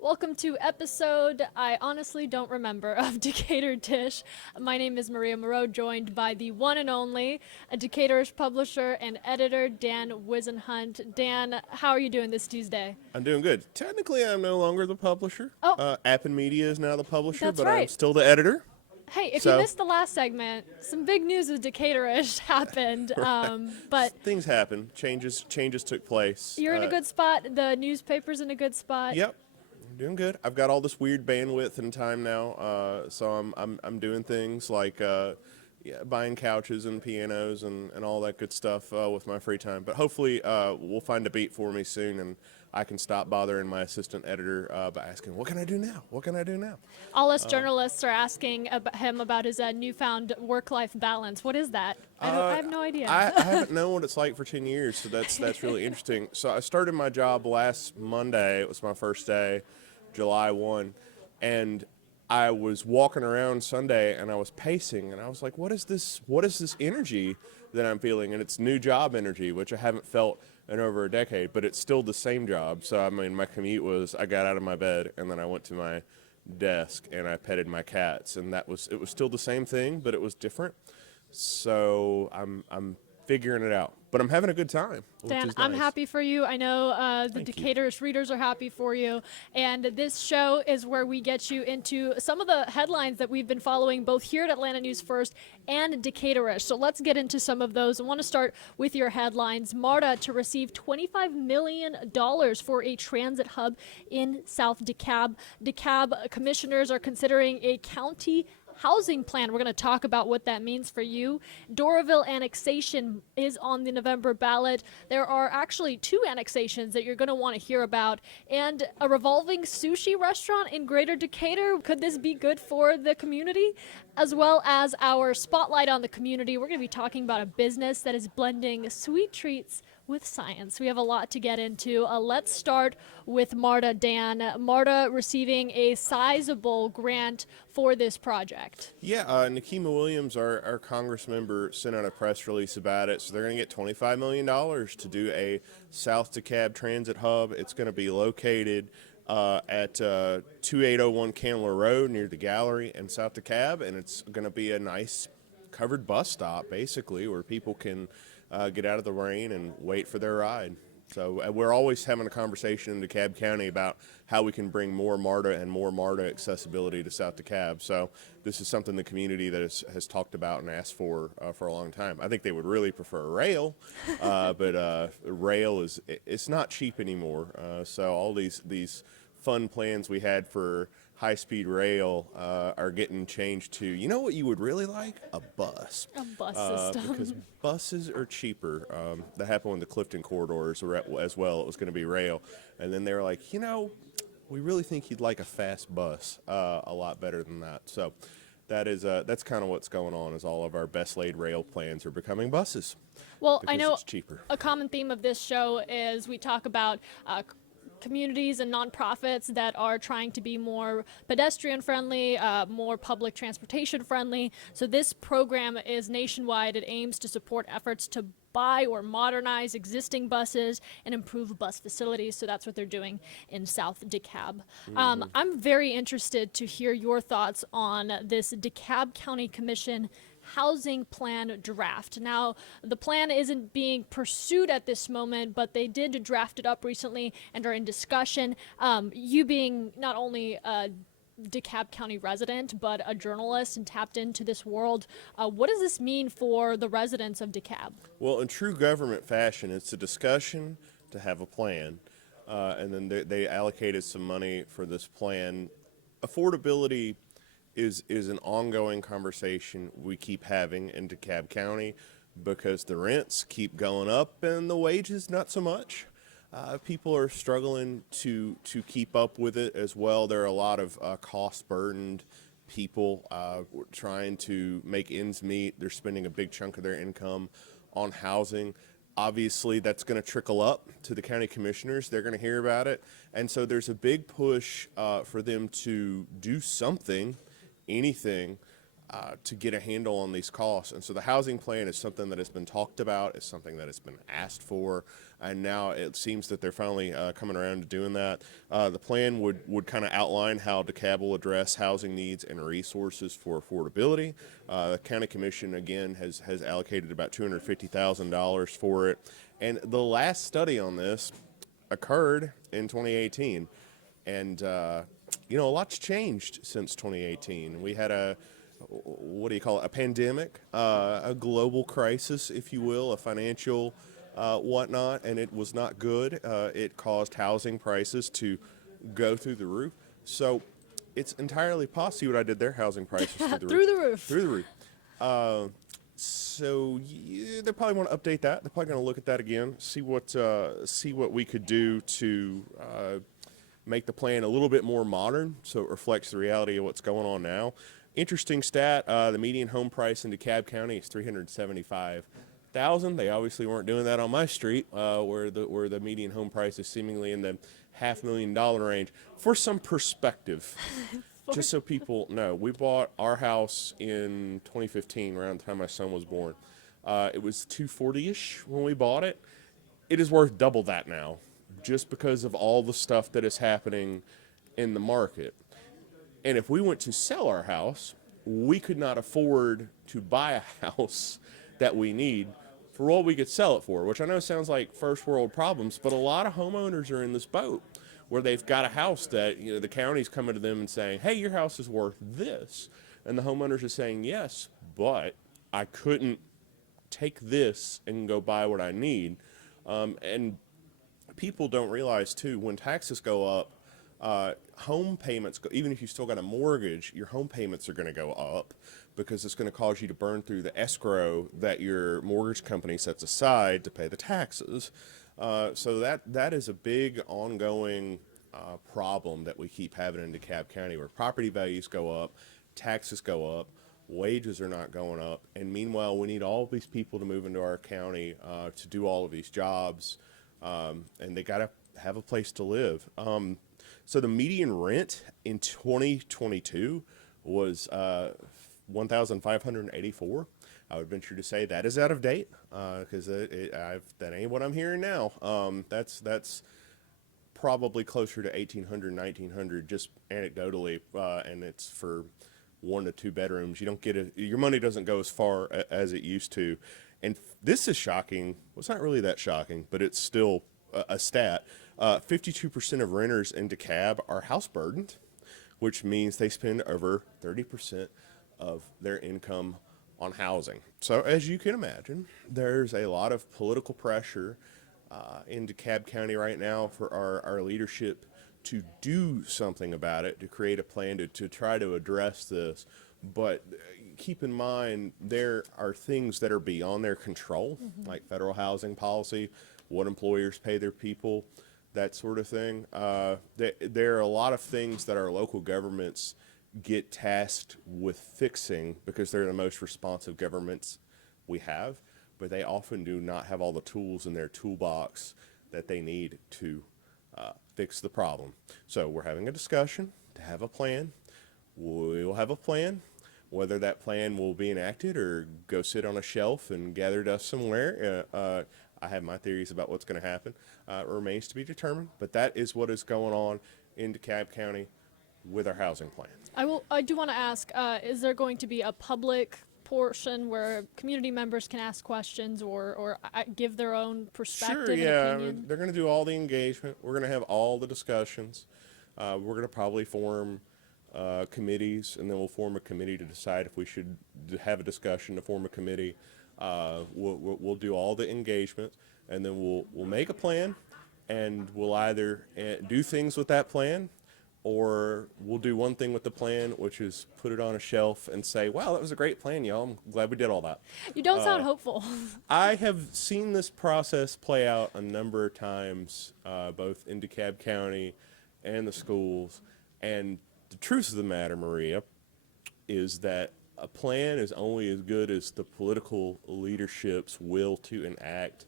Welcome to episode, I honestly don't remember, of Decatur Dish. My name is Maria Moreau, joined by the one and only Decaturish publisher and editor, Dan Wisenhunt. Dan, how are you doing this Tuesday? I'm doing good. Technically, I'm no longer the publisher. Oh. App and Media is now the publisher, That's but right. I'm still the editor. Hey, if you missed the last segment, some big news with Decaturish happened, but Things happen. Changes took place. you're in a good spot. The newspaper's in a good spot. Yep, I'm doing good. I've got all this weird bandwidth and time now, so I'm doing things like buying couches and pianos and all that good stuff with my free time. But hopefully, we'll find a beat for me soon, and I can stop bothering my assistant editor by asking, "What can I do now? What can I do now?" All us journalists are asking him about his newfound work-life balance. What is that? I have no idea. I haven't known what it's like for 10 years, so that's really interesting. So I started my job last Monday. It was my first day, July 1, and I was walking around Sunday and I was pacing and I was like, what is this energy that I'm feeling? And it's new job energy, which I haven't felt in over a decade, but it's still the same job. So I mean, my commute was I got out of my bed and then I went to my desk and I petted my cats, and it was still the same thing, but it was different. So I'm figuring it out, but I'm having a good time. Dan, I'm happy for you. I know the Decaturish readers are happy for you. And this show is where we get you into some of the headlines that we've been following both here at Atlanta News First and Decaturish. So let's get into some of those. I want to start with your headlines. MARTA to receive $25 million for a transit hub in South DeKalb. DeKalb commissioners are considering a county housing plan. We're going to talk about what that means for you. Doraville annexation is on the November ballot. There are actually two annexations that you're going to want to hear about, and a revolving sushi restaurant in Greater Decatur. Could this be good for the community? As well as our spotlight on the community, we're going to be talking about a business that is blending sweet treats with science. We have a lot to get into. Let's start with MARTA, Dan. MARTA receiving a sizable grant for this project. Yeah, Nikema Williams, our Congress member, sent out a press release about it. So they're going to get $25 million to do a South DeKalb transit hub. It's going to be located at 2801 Candler Road near the gallery in South DeKalb, and it's going to be a nice covered bus stop, basically, where people can get out of the rain and wait for their ride. So we're always having a conversation in DeKalb County about how we can bring more MARTA and more MARTA accessibility to South DeKalb. So this is something the community that has talked about and asked for a long time. I think they would really prefer rail, but rail it's not cheap anymore. So all these fun plans we had for high-speed rail are getting changed to, you know what you would really like? A bus. A bus system. Because buses are cheaper. That happened with the Clifton corridors as well. It was going to be rail. And then they were like, we really think you'd like a fast bus a lot better than that. So that's kind of what's going on, is all of our best-laid rail plans are becoming buses. Well, I know it's cheaper. A common theme of this show is we talk about communities and nonprofits that are trying to be more pedestrian friendly, more public transportation friendly. So this program is nationwide. It aims to support efforts to buy or modernize existing buses and improve bus facilities. So that's what they're doing in South DeKalb. I'm very interested to hear your thoughts on this DeKalb County Commission housing plan draft. Now, the plan isn't being pursued at this moment, but they did draft it up recently and are in discussion. You being not only a DeKalb County resident, but a journalist and tapped into this world, what does this mean for the residents of DeKalb? Well, in true government fashion, it's a discussion to have a plan, and then they allocated some money for this plan. Affordability is an ongoing conversation we keep having in DeKalb County, because the rents keep going up and the wages not so much. People are struggling to keep up with it as well. There are a lot of cost-burdened people trying to make ends meet. They're spending a big chunk of their income on housing. Obviously, that's going to trickle up to the county commissioners. They're going to hear about it. And so there's a big push for them to do something, anything, to get a handle on these costs. And so the housing plan is something that has been talked about, is something that has been asked for, and now it seems that they're finally coming around to doing that. The plan would kind of outline how DeKalb will address housing needs and resources for affordability. The county commission, again, has allocated about $250,000 for it. And the last study on this occurred in 2018. And, a lot's changed since 2018. We had what do you call it, a pandemic, a global crisis, if you will, a financial whatnot, and it was not good. It caused housing prices to go through the roof. So it's entirely possible. See what I did there? Housing prices through the Through roof. the roof. Through the roof. So they probably want to update that. They're probably going to look at that again, see what we could do to make the plan a little bit more modern so it reflects the reality of what's going on now. Interesting stat, the median home price in DeKalb County is $375,000. They obviously weren't doing that on my street, where the median home price is seemingly in the $500,000 range. For some perspective, just so people know, we bought our house in 2015, around the time my son was born. It was $240-ish when we bought it. It is worth double that now, just because of all the stuff that is happening in the market. And if we went to sell our house, we could not afford to buy a house that we need for what we could sell it for, which I know sounds like first world problems, but a lot of homeowners are in this boat where they've got a house that, the county's coming to them and saying, hey, your house is worth this. And the homeowners are saying, yes, but I couldn't take this and go buy what I need. And people don't realize, too, when taxes go up, home payments, even if you still got a mortgage, your home payments are going to go up because it's going to cause you to burn through the escrow that your mortgage company sets aside to pay the taxes. So that is a big ongoing problem that we keep having in DeKalb County, where property values go up, taxes go up, wages are not going up, and meanwhile we need all of these people to move into our county to do all of these jobs, and they got to have a place to live. So the median rent in 2022 was $1,584. I would venture to say that is out of date because that ain't what I'm hearing now. That's probably closer to 1,800, 1,900, just anecdotally, and it's for 1 to 2 bedrooms. You don't get your money doesn't go as far as it used to, and this is shocking. Well, it's not really that shocking, but it's still a stat. 52% of renters in DeKalb are house burdened, which means they spend over 30% of their income on housing. So as you can imagine, there's a lot of political pressure in DeKalb County right now for our leadership to do something about it, to create a plan to try to address this. But keep in mind, there are things that are beyond their control, like federal housing policy, what employers pay their people, that sort of thing. There are a lot of things that our local governments get tasked with fixing because they're the most responsive governments we have, but they often do not have all the tools in their toolbox that they need to fix the problem. So we're having a discussion to have a plan. We'll have a plan. Whether that plan will be enacted or go sit on a shelf and gather dust somewhere, I have my theories about what's going to happen. It remains to be determined, but that is what is going on in DeKalb County with our housing plan. I do want to ask, is there going to be a public portion where community members can ask questions or give their own perspective Sure, and yeah. opinion? They're going to do all the engagement. We're going to have all the discussions. We're going to probably form committees, and then we'll form a committee to decide if we should have a discussion to form a committee. We'll do all the engagement, and then we'll make a plan, and we'll either do things with that plan, or we'll do one thing with the plan, which is put it on a shelf and say, wow, that was a great plan, y'all. I'm glad we did all that. You don't sound hopeful. I have seen this process play out a number of times, both in DeKalb County and the schools. And the truth of the matter, Maria, is that a plan is only as good as the political leadership's will to enact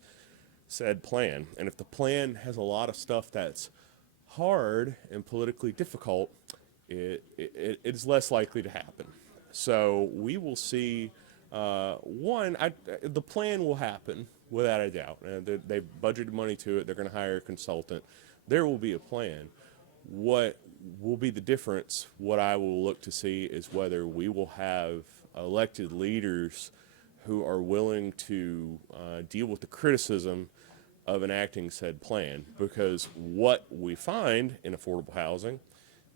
said plan. And if the plan has a lot of stuff that's hard and politically difficult, it is less likely to happen. So we will see. The plan will happen without a doubt. They've budgeted money to it. They're going to hire a consultant. There will be a plan. What will be the difference? What I will look to see is whether we will have elected leaders who are willing to deal with the criticism of enacting said plan. Because what we find in affordable housing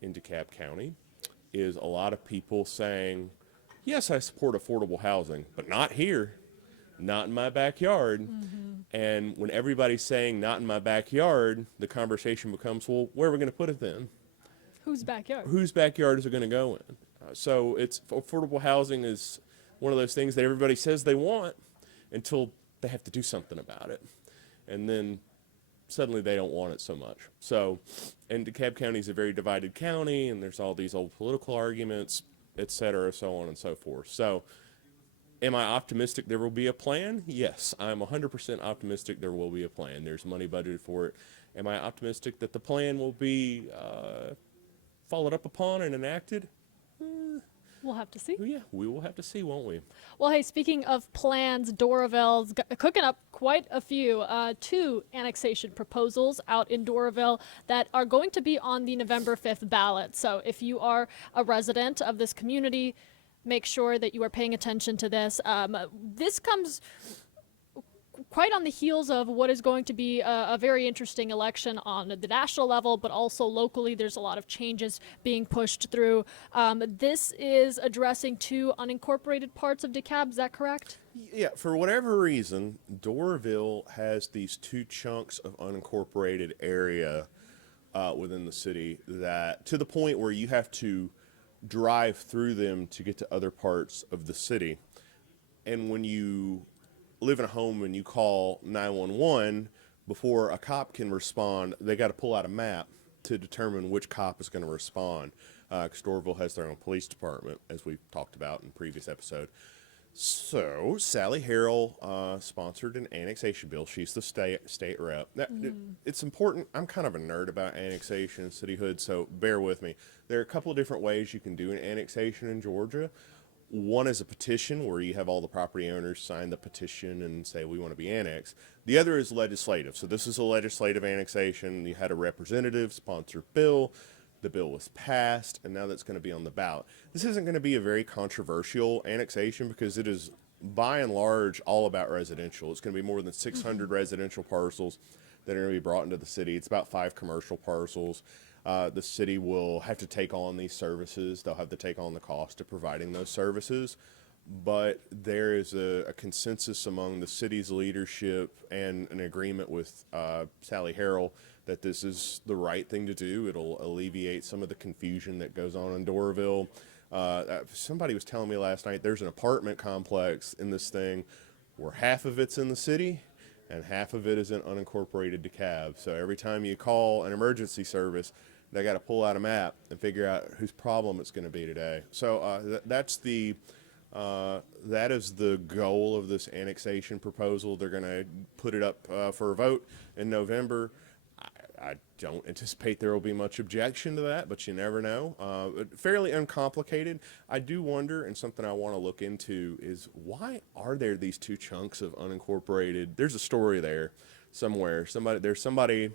in DeKalb County is a lot of people saying, yes, I support affordable housing, but not here, not in my backyard. Mm-hmm. And when everybody's saying not in my backyard, the conversation becomes, well, where are we going to put it then? Whose backyard? Whose backyard is it going to go in? So it's affordable housing is one of those things that everybody says they want until they have to do something about it. And then suddenly they don't want it so much. So, and DeKalb County is a very divided county, and there's all these old political arguments, et cetera, so on and so forth. So, am I optimistic there will be a plan? Yes, I'm 100% optimistic there will be a plan. There's money budgeted for it. Am I optimistic that the plan will be followed up upon and enacted? We'll have to see. Yeah, we will have to see, won't we? Well, hey, speaking of plans, Doraville's cooking up quite a few, 2 annexation proposals out in Doraville that are going to be on the November 5th ballot. So if you are a resident of this community, make sure that you are paying attention to this. This comes quite on the heels of what is going to be a very interesting election on the national level, but also locally. There's a lot of changes being pushed through. This is addressing 2 unincorporated parts of DeKalb. Is that correct? Yeah, for whatever reason, Doraville has these 2 chunks of unincorporated area within the city that, to the point where you have to drive through them to get to other parts of the city. And when you live in a home and you call 911, before a cop can respond, they got to pull out a map to determine which cop is going to respond. Because Doraville has their own police department, as we've talked about in a previous episode. So Sally Harrell sponsored an annexation bill. She's the state rep. It's important. I'm kind of a nerd about annexation and cityhood, so bear with me. There are a couple of different ways you can do an annexation in Georgia. One is a petition where you have all the property owners sign the petition and say we want to be annexed. The other is legislative. So this is a legislative annexation. You had a representative sponsor bill. The bill was passed, and now that's going to be on the ballot. This isn't going to be a very controversial annexation because it is, by and large, all about residential. It's going to be more than 600 residential parcels that are going to be brought into the city. It's about 5 commercial parcels. The city will have to take on these services. They'll have to take on the cost of providing those services. But there is a consensus among the city's leadership and an agreement with Sally Harrell that this is the right thing to do. It'll alleviate some of the confusion that goes on in Doraville. Somebody was telling me last night there's an apartment complex in this thing where half of it's in the city and half of it is in unincorporated DeKalb. So every time you call an emergency service, they got to pull out a map and figure out whose problem it's going to be today. So that is the goal of this annexation proposal. They're going to put it up for a vote in November. I don't anticipate there will be much objection to that, but you never know. Fairly uncomplicated. I do wonder, and something I want to look into, is why are there these 2 chunks of unincorporated? There's a story there somewhere. There's somebody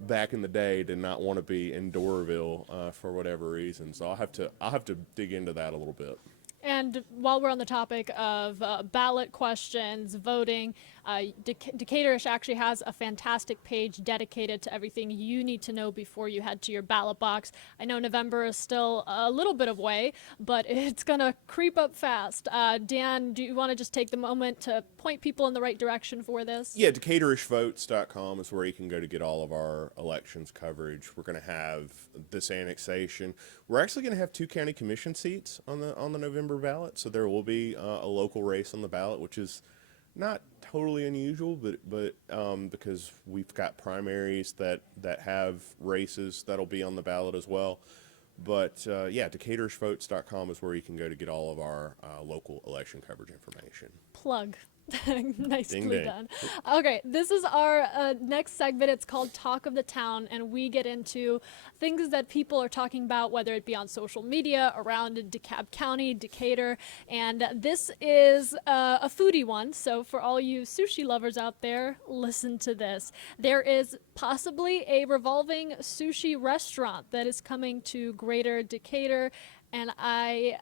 back in the day did not want to be in Doraville for whatever reason. So I'll have to dig into that a little bit. And while we're on the topic of ballot questions, voting, Decaturish actually has a fantastic page dedicated to everything you need to know before you head to your ballot box. I know November is still a little bit of way, but it's going to creep up fast. Dan, do you want to just take the moment to point people in the right direction for this? Yeah, DecaturishVotes.com is where you can go to get all of our elections coverage. We're going to have this annexation. We're actually going to have 2 county commission seats on the November ballot, so there will be a local race on the ballot, which is not totally unusual, but because we've got primaries that have races that'll be on the ballot as well. But yeah, DecaturishVotes.com is where you can go to get all of our local election coverage information. Plug. Nicely Ding, ding. done. Okay, this is our next segment. It's called Talk of the Town, and we get into things that people are talking about, whether it be on social media, around DeKalb County, Decatur, and this is a foodie one. So for all you sushi lovers out there, listen to this. There is possibly a revolving sushi restaurant that is coming to Greater Decatur. And I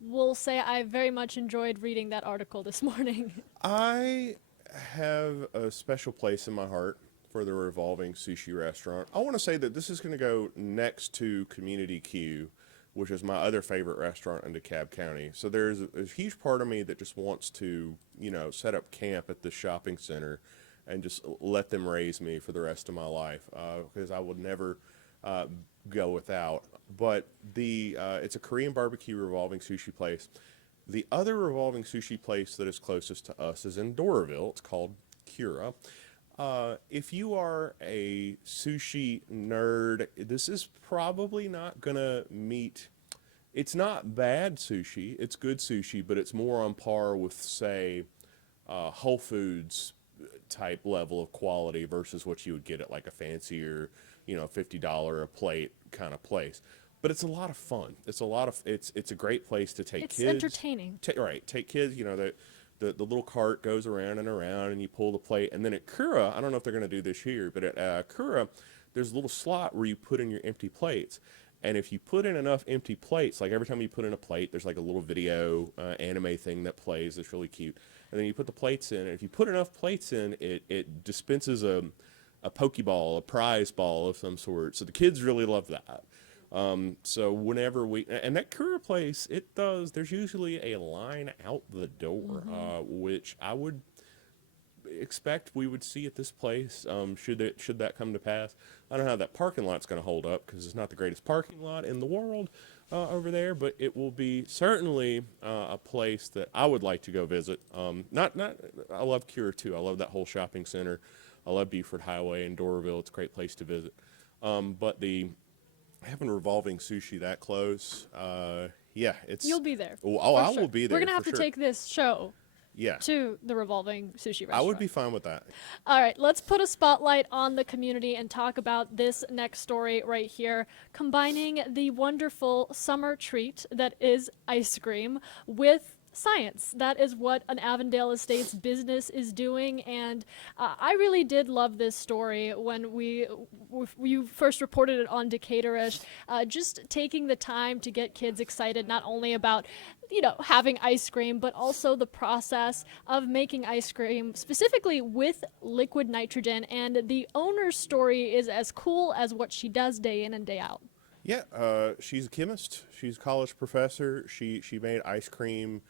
will say I very much enjoyed reading that article this morning. I have a special place in my heart for the revolving sushi restaurant. I want to say that this is going to go next to Community Q, which is my other favorite restaurant in DeKalb County. So there's a huge part of me that just wants to, set up camp at the shopping center and just let them raise me for the rest of my life, because I would never go without. But it's a Korean barbecue revolving sushi place. The other revolving sushi place that is closest to us is in Doraville. It's called Kura. If you are a sushi nerd, this is probably not gonna meet. It's not bad sushi. It's good sushi, but it's more on par with, say, Whole Foods type level of quality versus what you would get at like a fancier, $50 a plate kind of place. But it's a lot of fun. It's a great place to take kids. It's entertaining. Take kids. The little cart goes around and around, and you pull the plate. And then at Kura, I don't know if they're going to do this here, but at Kura, there's a little slot where you put in your empty plates. And if you put in enough empty plates, like every time you put in a plate, there's like a little video anime thing that plays that's really cute. And then you put the plates in, and if you put enough plates in, it dispenses a Pokeball, a prize ball of some sort. So the kids really love that. So whenever and that Kura place, there's usually a line out the door, which I would expect we would see at this place, should that come to pass. I don't know how that parking lot's going to hold up, because it's not the greatest parking lot in the world over there, but it will be certainly a place that I would like to go visit. I love Kura too. I love that whole shopping center. I love Beaufort Highway and Doraville. It's a great place to visit. But having revolving sushi that close, You'll be there. I will be there. We're gonna have to sure. take this show Yeah. to the revolving sushi restaurant. I would be fine with that. All right, let's put a spotlight on the community and talk about this next story right here, combining the wonderful summer treat that is ice cream with science. That is what an Avondale Estates business is doing, and I really did love this story when you first reported it on Decatur-ish, just taking the time to get kids excited not only about having ice cream, but also the process of making ice cream, specifically with liquid nitrogen. And the owner's story is as cool as what she does day in and day out. Yeah, she's a chemist. She's a college professor. She made ice cream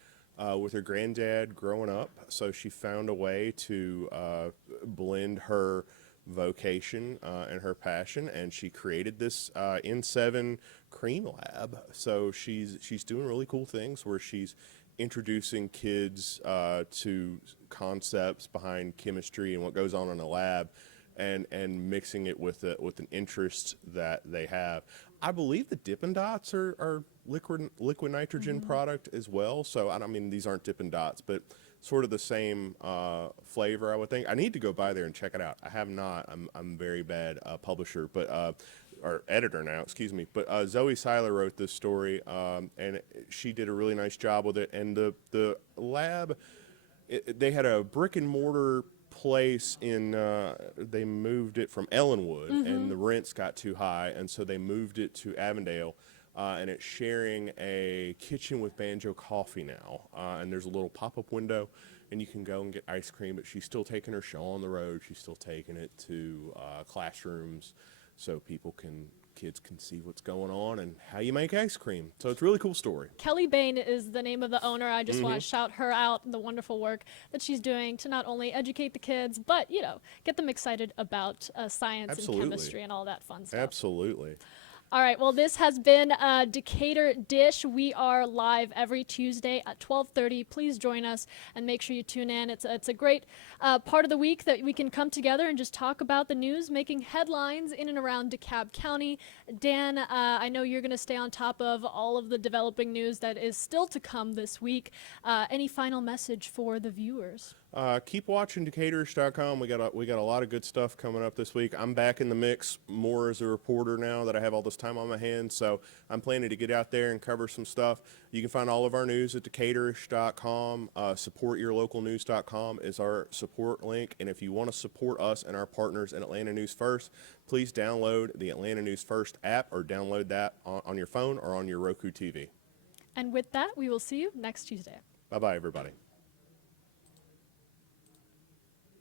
with her granddad growing up, so she found a way to blend her vocation and her passion, and she created this N7 cream lab. So she's doing really cool things where she's introducing kids to concepts behind chemistry and what goes on in a lab, and mixing it with an interest that they have. I believe the Dippin' Dots are liquid nitrogen product as well. So I mean, these aren't Dippin' Dots, but sort of the same flavor, I would think. I need to go by there and check it out. I have not. I'm very bad publisher, but or editor now, excuse me. But Zoe Seiler wrote this story, and she did a really nice job with it. And the lab, they had a brick and mortar place in they moved it from Ellenwood, and the rents got too high, and so they moved it to Avondale, and it's sharing a kitchen with Banjo Coffee now, and there's a little pop-up window, and you can go and get ice cream. But she's still taking her show on the road. She's still taking it to classrooms, so kids can see what's going on and how you make ice cream. So it's a really cool story. Kelly Bain is the name of the owner. I just want to shout her out and the wonderful work that she's doing to not only educate the kids, but, get them excited about science and chemistry and all that fun stuff. Absolutely. All right, well, this has been Decatur Dish. We are live every Tuesday at 12:30. Please join us and make sure you tune in. It's a great part of the week that we can come together and just talk about the news, making headlines in and around DeKalb County. Dan, I know you're going to stay on top of all of the developing news that is still to come this week. Any final message for the viewers? Keep watching Decatorish.com. We got a lot of good stuff coming up this week. I'm back in the mix more as a reporter now that I have all this time on my hands. So I'm planning to get out there and cover some stuff. You can find all of our news at Decatorish.com. Supportyourlocalnews.com is our support link. And if you want to support us and our partners in Atlanta News First, please download the Atlanta News First app or download that on your phone or on your Roku TV. And with that, we will see you next Tuesday. Bye-bye, everybody.